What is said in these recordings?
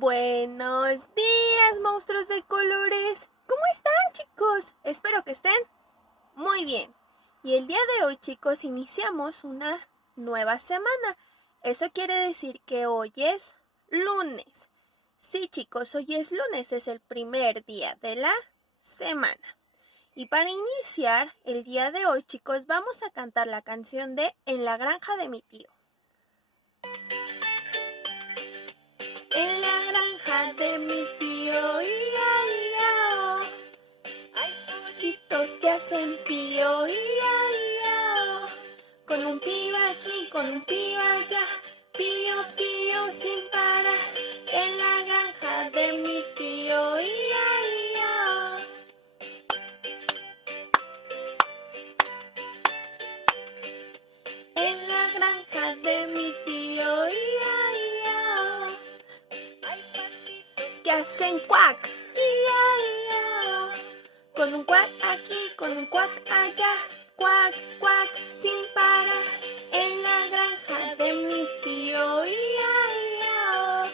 Buenos días, monstruos de colores. ¿Cómo están, chicos? Espero que estén muy bien. Y el día de hoy, chicos, iniciamos una nueva semana. Eso quiere decir que hoy es lunes. Sí, chicos, hoy es lunes, es el primer día de la semana. Y para iniciar el día de hoy, chicos, vamos a cantar la canción de En la granja de mi tío. En la granja de mi tío, ia, ia, oh. Hay pollitos que hacen pío, ia, ia, oh. Con un pío aquí, con un pío allá, pío, pío sin parar. En la granja de mi tío, ia, ia, oh. En la granja de mi tío, ia, ia, oh. Hay patitos que hacen cuac, ia, ia, oh. Con un cuac aquí, con un cuac allá, cuac, cuac, sin parar. En la granja de mi tío, ia, ia, oh.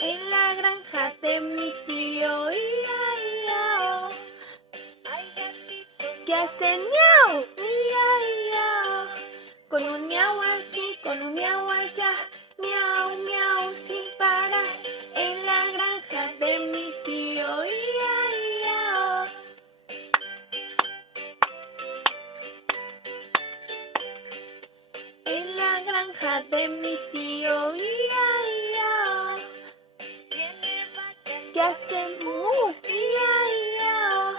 En la granja de mi tío, ia, ia, oh. Hay gatitos que hacen miau, ia, ia, oh. Con un miau aquí, con un miau allá, miau, miau, sin parar. En la granja de mi tío, ia, ia, oh. En la granja de mi tío, ia, ia, oh. Tiene vacas que hacen mu, ia, ia, oh.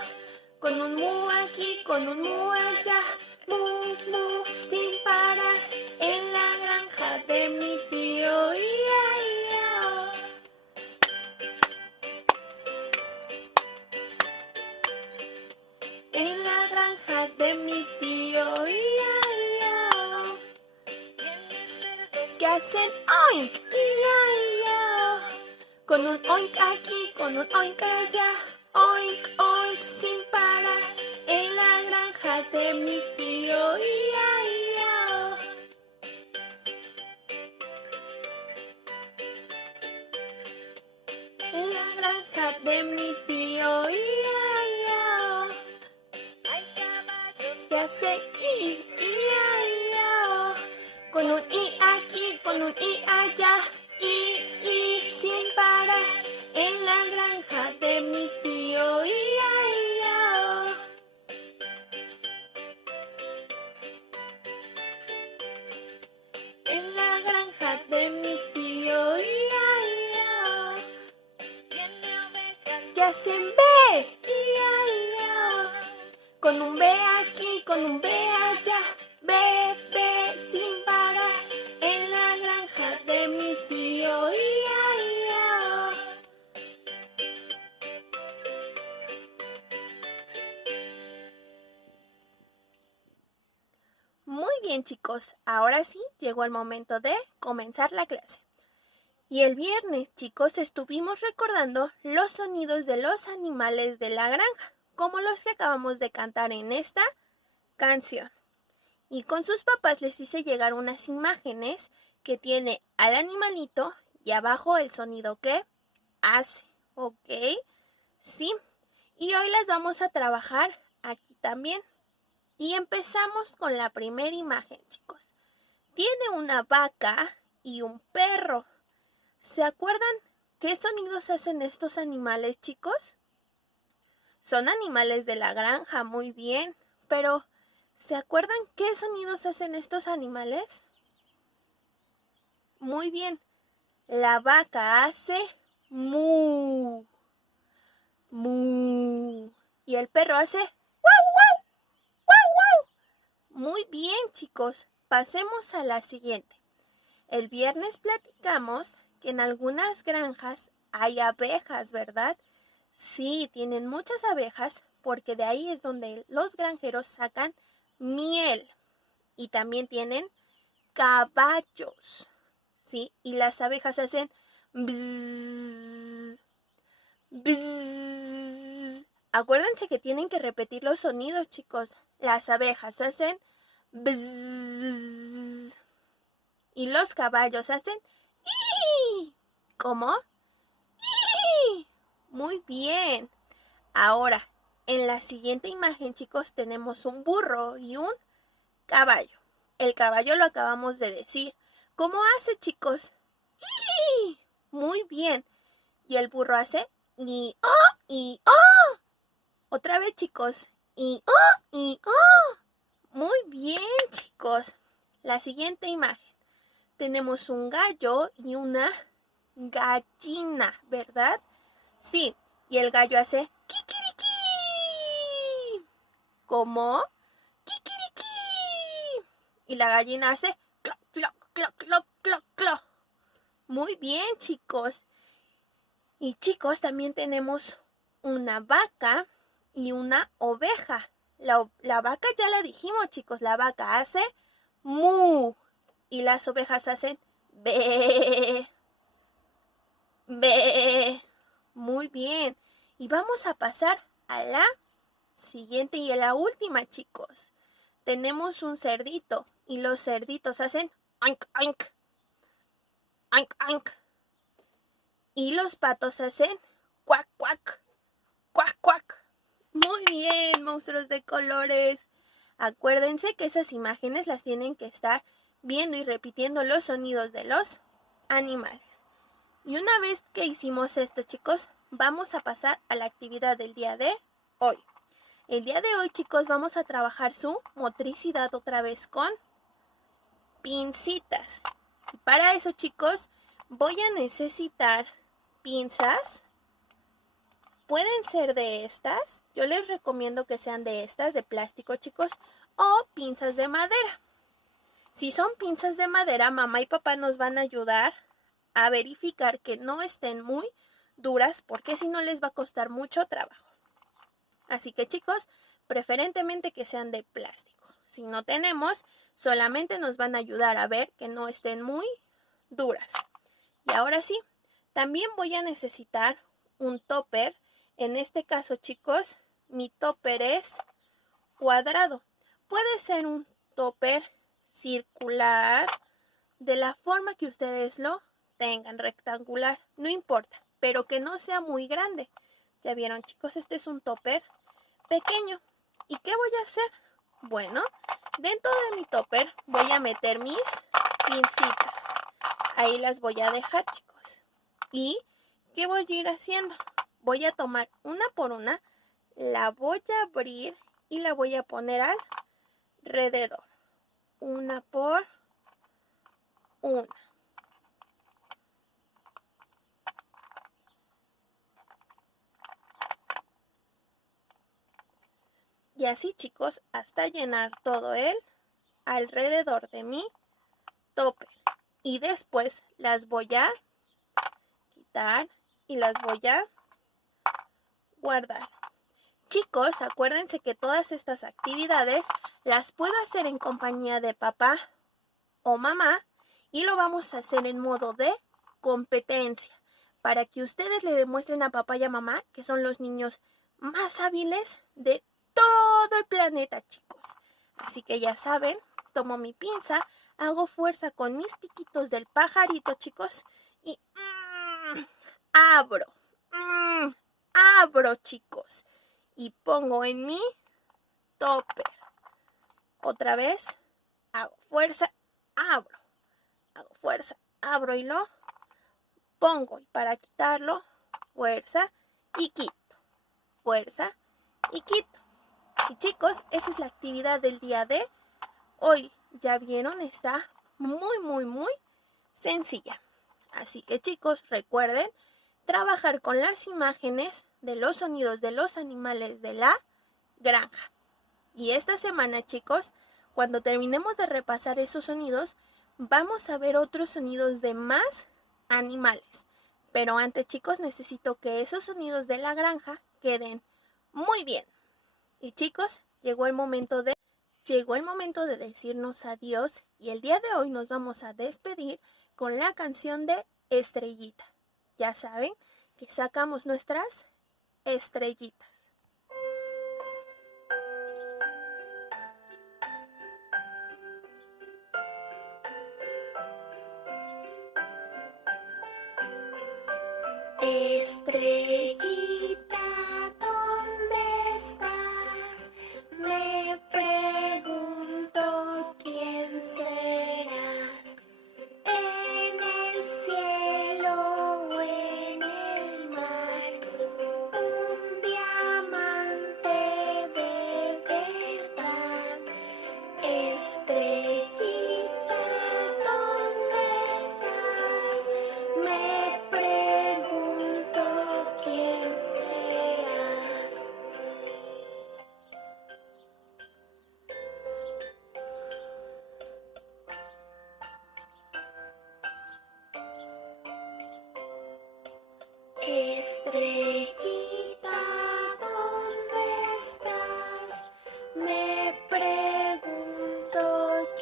Con un mu aquí, con un mu allá, mu, mu, sin parar. En la granja de mi tío, ia, ia, oh. En la granja de mi tío, ia, ia, oh. Tiene cerdos que hacen oink, ia, ia, oh. Con un oink aquí, con un oink allá, oink, oink, sin parar. En la granja de mi tío, ia, ia, oh. En la granja de mi tío, ia, ia, oh. Hay caballos que hacen i, ia, ia, oh. Con un i aquí, con un i allá, i, sin parar. En la granja de mi tío, ia, ia, oh. En la granja de mi tío, ia, ia, oh. Tiene ovejas que hacen B, ia, ia, oh. Con un B aquí, con un B allá, B, B, sin parar. En la granja de mi tío, ia, ia, oh. Muy bien, chicos, ahora sí llegó el momento de comenzar la clase. Y el viernes, chicos, estuvimos recordando los sonidos de los animales de la granja, como los que acabamos de cantar en esta canción. Y con sus papás les hice llegar unas imágenes que tiene al animalito y abajo el sonido que hace, ¿ok? Sí. Y hoy las vamos a trabajar aquí también. Y empezamos con la primera imagen, chicos. Tiene una vaca y un perro. ¿Se acuerdan qué sonidos hacen estos animales, chicos? Son animales de la granja, muy bien. Pero, ¿se acuerdan qué sonidos hacen estos animales? Muy bien. La vaca hace mu, mu. Y el perro hace guau, guau, guau, guau. Muy bien, chicos. Pasemos a la siguiente. El viernes platicamos que en algunas granjas hay abejas, ¿verdad? Sí, tienen muchas abejas porque de ahí es donde los granjeros sacan miel. Y también tienen caballos, ¿sí? Y las abejas hacen bzzz, bzzz. Acuérdense que tienen que repetir los sonidos, chicos. Las abejas hacen bzzz, y los caballos hacen ¡ii! ¿Cómo? ¡ii! Muy bien. Ahora, en la siguiente imagen, chicos, tenemos un burro y un caballo. El caballo lo acabamos de decir. ¿Cómo hace, chicos? ¡ii! Muy bien. Y el burro hace ¡i! ¡oh! ¡i! ¡oh! Otra vez, chicos. ¡i! ¡oh! ¡i! ¡oh! Muy bien, chicos. La siguiente imagen. Tenemos un gallo y una gallina, ¿verdad? Sí, y el gallo hace kikiriki. ¿Cómo? Kikiriki. Y la gallina hace cloc, cloc, cloc, cloc, cloc, cloc. Muy bien, chicos. Y chicos, también tenemos una vaca y una oveja. La vaca ya la dijimos, chicos. La vaca hace mu. Y las ovejas hacen be. Be. Muy bien. Y vamos a pasar a la siguiente y a la última, chicos. Tenemos un cerdito y los cerditos hacen oink, oink. Oink, oink. Y los patos hacen cuac, cuac. Cuac, cuac. Muy bien, monstruos de colores. Acuérdense que esas imágenes las tienen que estar viendo y repitiendo los sonidos de los animales. Y una vez que hicimos esto, chicos, vamos a pasar a la actividad del día de hoy. El día de hoy, chicos, vamos a trabajar su motricidad otra vez con pincitas. Y para eso, chicos, voy a necesitar pinzas. Pueden ser de estas, yo les recomiendo que sean de estas, de plástico, chicos, o pinzas de madera. Si son pinzas de madera, mamá y papá nos van a ayudar a verificar que no estén muy duras, porque si no les va a costar mucho trabajo. Así que, chicos, preferentemente que sean de plástico. Si no tenemos, solamente nos van a ayudar a ver que no estén muy duras. Y ahora sí, también voy a necesitar un topper. En este caso, chicos, mi topper es cuadrado. Puede ser un topper circular, de la forma que ustedes lo tengan, rectangular, no importa, pero que no sea muy grande. Ya vieron, chicos, este es un topper pequeño. ¿Y qué voy a hacer? Bueno, dentro de mi topper voy a meter mis pincitas. Ahí las voy a dejar, chicos. ¿Y qué voy a ir haciendo? Voy a tomar una por una, la voy a abrir y la voy a poner alrededor. Una por una. Y así, chicos, hasta llenar todo el alrededor de mi topper. Y después las voy a quitar y las voy a guardar. Chicos, acuérdense que todas estas actividades las puedo hacer en compañía de papá o mamá y lo vamos a hacer en modo de competencia para que ustedes le demuestren a papá y a mamá que son los niños más hábiles de todo el planeta, chicos. Así que ya saben, tomo mi pinza, hago fuerza con mis piquitos del pajarito, chicos, y abro, abro, chicos, y pongo en mi topper. Otra vez, hago fuerza, abro, hago fuerza, abro y lo pongo. Y para quitarlo, fuerza y quito, fuerza y quito. Y chicos, esa es la actividad del día de hoy. Ya vieron, está muy sencilla. Así que, chicos, recuerden trabajar con las imágenes de los sonidos de los animales de la granja. Y esta semana, chicos, cuando terminemos de repasar esos sonidos, vamos a ver otros sonidos de más animales. Pero antes, chicos, necesito que esos sonidos de la granja queden muy bien. Y chicos, llegó el momento de decirnos adiós y el día de hoy nos vamos a despedir con la canción de Estrellita. Ya saben que sacamos nuestras estrellitas. Estrellita, ¿dónde estás? Me pregunto quién serás. En el cielo o en el mar, un diamante de verdad. Estrellita, ¿dónde estás? Me pregunto quién serás. Estrellita, ¿dónde estás? Me pregunto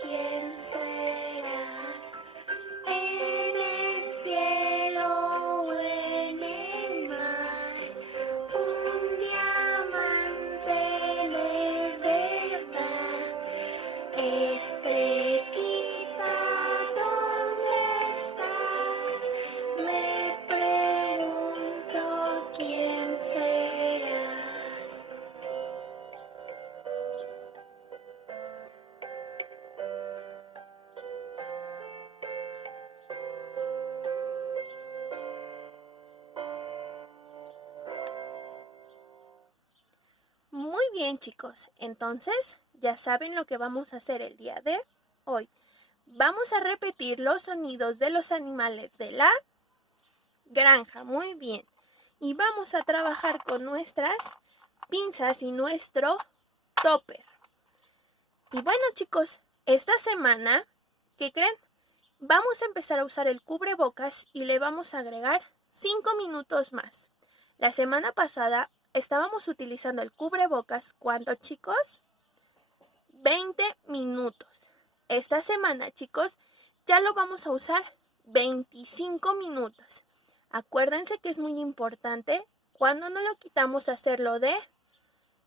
quién serás. En el cielo o en el mar, un diamante de verdad. Estrellita, ¿dónde estás? Me pregunto quién serás. Muy bien, chicos. Entonces, ya saben lo que vamos a hacer el día de hoy. Vamos a repetir los sonidos de los animales de la granja. Muy bien. Y vamos a trabajar con nuestras pinzas y nuestro topper. Y bueno, chicos, esta semana, ¿qué creen? Vamos a empezar a usar el cubrebocas y le vamos a agregar 5 minutos más. La semana pasada estábamos utilizando el cubrebocas, ¿cuánto, chicos? 20 minutos. Esta semana, chicos, ya lo vamos a usar 25 minutos. Acuérdense que es muy importante cuando no lo quitamos hacerlo de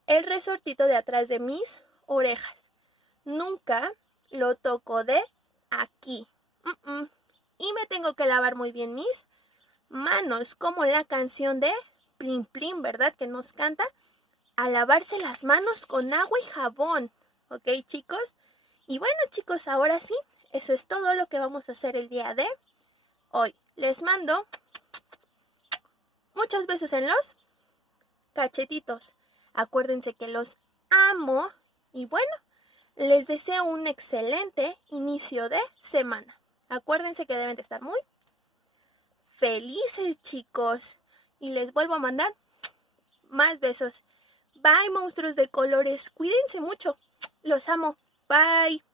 el resortito de atrás de mis orejas. Nunca lo toco de aquí. Y me tengo que lavar muy bien mis manos, como la canción de Plin Plin, ¿verdad? Que nos canta, a lavarse las manos con agua y jabón. ¿Ok, chicos? Y bueno, chicos, ahora sí, eso es todo lo que vamos a hacer el día de hoy. Les mando muchos besos en los cachetitos. Acuérdense que los amo y bueno, les deseo un excelente inicio de semana. Acuérdense que deben de estar muy felices, chicos. Y les vuelvo a mandar más besos. Bye, monstruos de colores. Cuídense mucho. Los amo. Bye.